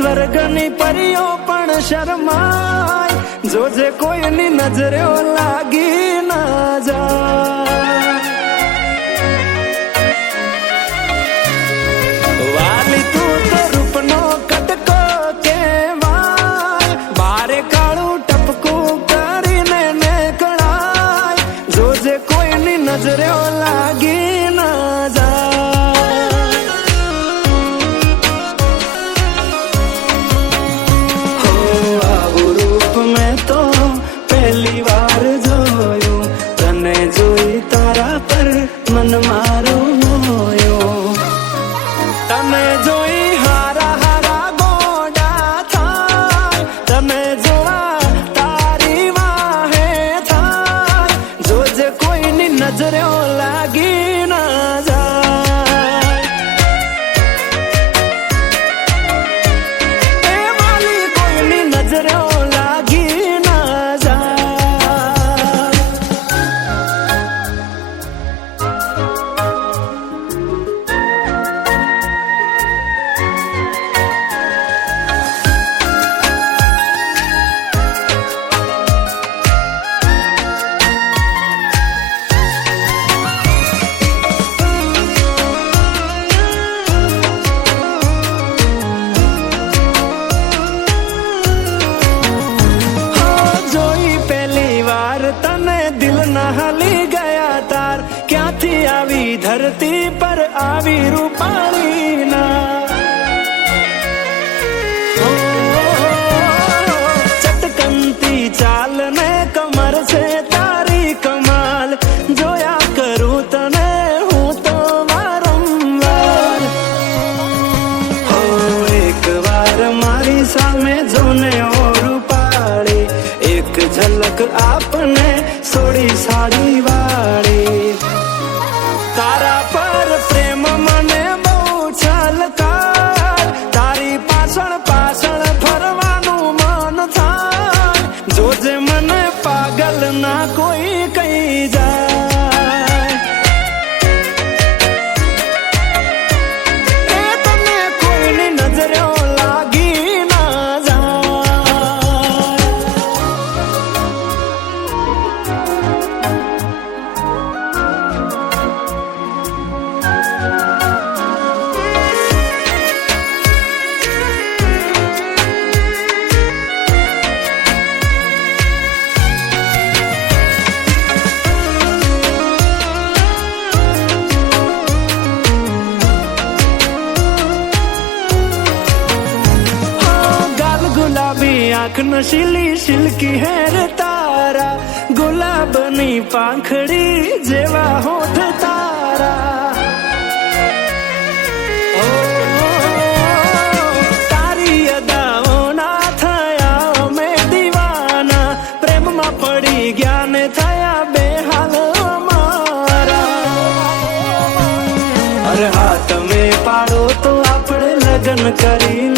સ્વર્ગની પરીઓ પણ શરમાય, જોજે કોઈની નજરે લાગી ના જાય. વાલી તું તો રૂપનો કટકો કહેવાય, બારે કાળું ટપકું કરીને નીકળાય, જોજે કોઈની નજરે લાગી ના જાય. હો આવું રૂપ મેં તો પહેલી વાર જોયું, તને જોઈ તારા પર મન મારું મોયો. તને જોઈ હારા હારા ગોડા થાય, તને જોવા તારી વાહે થાય, જોજે કોઈની નજરે લાગી ના જાય. એ વાલી કોઈની નજરે લાગી ના જાય. તને દિલ ના હાલી ગયા તાર, ક્યાંથી આવી ધરતી પર આવી રૂપાળી ના. ચટકનતી ચાલ ને કમર છે તારી કમાલ, જોયા કરું તને હું તો વારંવાર. હો એક વાર મારી સામે જોને ઓ રૂપાળી, એક ઝલક આપને સોડી સાડી વાળી. તારા પર પ્રેમ મને બહુ છલકાર, તારી પાછળ પાછળ ફરવાનું મન થાય, જોજે મને પાગલ ના કોઈ કહી જાય. એ તને કોઈની નજરે લાગી ના જાય. आँख नशीली सिल्की हेर तारा, गुलाबनी પાંખડી જેવા હોઠ તારા. ઓ તારી અદાઓના થયા અમે દીવાના, પ્રેમમાં પડી ગયા ને થયા બેહાલ અમારા. અરે હા તમે પાડો તો આપણે લગ્ન કરી